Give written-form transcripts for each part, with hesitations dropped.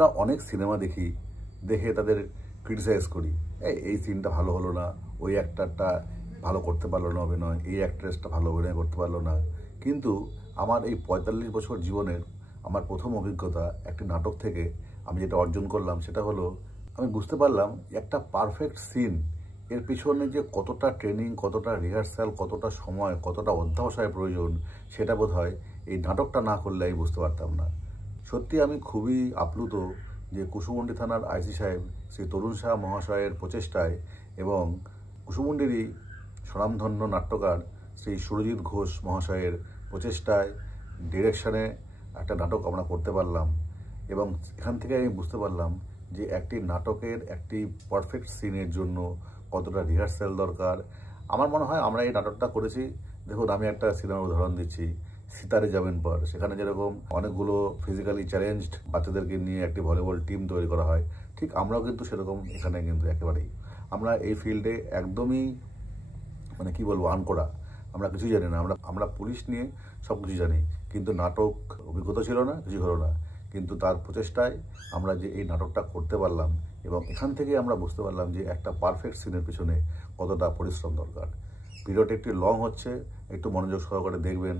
আমরা অনেক সিনেমা দেখি, দেখে তাদের ক্রিটিসাইজ করি, এই সিনটা ভালো হলো না, ওই অ্যাক্টারটা ভালো করতে পারলো না অভিনয়, এই অ্যাক্ট্রেসটা ভালো অভিনয় করতে পারলো না। কিন্তু আমার এই ৪৫ বছর জীবনের আমার প্রথম অভিজ্ঞতা একটি নাটক থেকে আমি যেটা অর্জন করলাম সেটা হলো আমি বুঝতে পারলাম একটা পারফেক্ট সিন এর পিছনে যে কতটা ট্রেনিং, কতটা রিহার্সাল, কতটা সময়, কতটা অধ্যবসায় প্রয়োজন সেটা বোধহয় এই নাটকটা না করলে আমি বুঝতে পারতাম না। সত্যি আমি খুবই আপ্লুত যে কুসুমুন্ডি থানার আইসি সাহেব শ্রী তরুণ শাহ মহাশয়ের প্রচেষ্টায় এবং কুসুমুন্ডিরই স্বনামধন্য নাট্যকার শ্রী সুরজিৎ ঘোষ মহাশয়ের প্রচেষ্টায় ডিরেকশনে একটা নাটক আমরা করতে পারলাম। এবং এখান থেকে আমি বুঝতে পারলাম যে একটি নাটকের একটি পারফেক্ট সিনের জন্য কতটা রিহার্সাল দরকার। আমার মনে হয় আমরা এই নাটকটা করেছি, দেখুন আমি একটা সিনেমার উদাহরণ দিচ্ছি, সিতারে জামিন পর। সেখানে যেরকম অনেকগুলো ফিজিক্যালি চ্যালেঞ্জড বাচ্চাদেরকে নিয়ে একটি ভলিবল টিম তৈরি করা হয়, ঠিক আমরাও কিন্তু সেরকম এখানে কিন্তু একেবারেই আমরা এই ফিল্ডে একদমই মানে কি বলবো আনকোড়া, আমরা কিছুই জানি না। আমরা পুলিশ নিয়ে সব কিছু জানি, কিন্তু নাটক অভিজ্ঞতা ছিল না, কিছু হলো না। কিন্তু তার প্রচেষ্টায় আমরা যে এই নাটকটা করতে পারলাম এবং এখান থেকে আমরা বুঝতে পারলাম যে একটা পারফেক্ট সিনের পিছনে কতটা পরিশ্রম দরকার। ভিডিওটি একটু লং হচ্ছে, একটু মনোযোগ সহকারে দেখবেন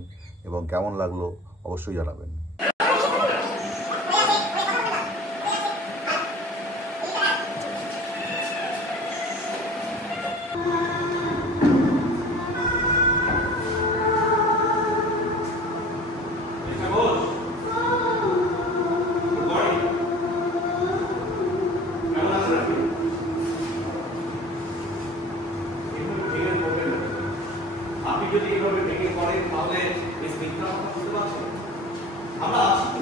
এবং কেমন লাগলো অবশ্যই জানাবেন। যদি এইভাবে ভেঙে পড়েন তাহলে এই স্পিকটা বুঝতে পারছেন আমরা আছি তো।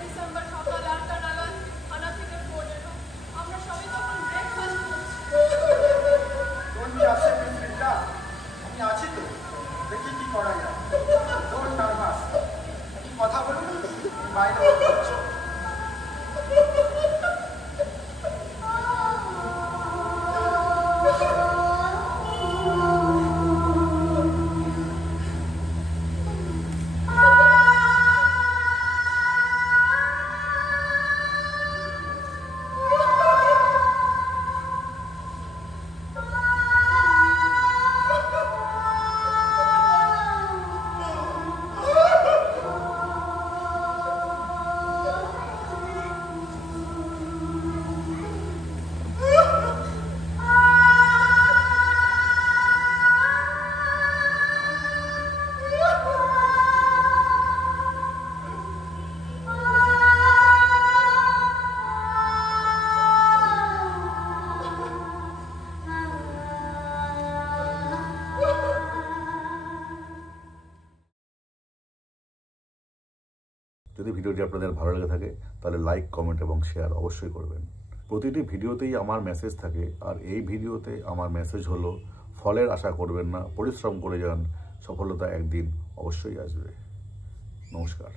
ডিসেম্বর সকাল 8টা নাগাদ থানা থেকে ফোন এলো। আমরা সবাই তখন ব্রেকফাস্ট আমি আছি তো, দেখি কি করা যায়। ডোন্ট নার্ভাস, কি কথা বলুন, বাইরে যদি ভিডিওটি আপনাদের ভালো লেগে থাকে তাহলে লাইক, কমেন্ট এবং শেয়ার অবশ্যই করবেন। প্রতিটি ভিডিওতেই আমার মেসেজ থাকে, আর এই ভিডিওতে আমার মেসেজ হলো ফলের আশা করবেন না, পরিশ্রম করে যান, সফলতা একদিন অবশ্যই আসবে। নমস্কার।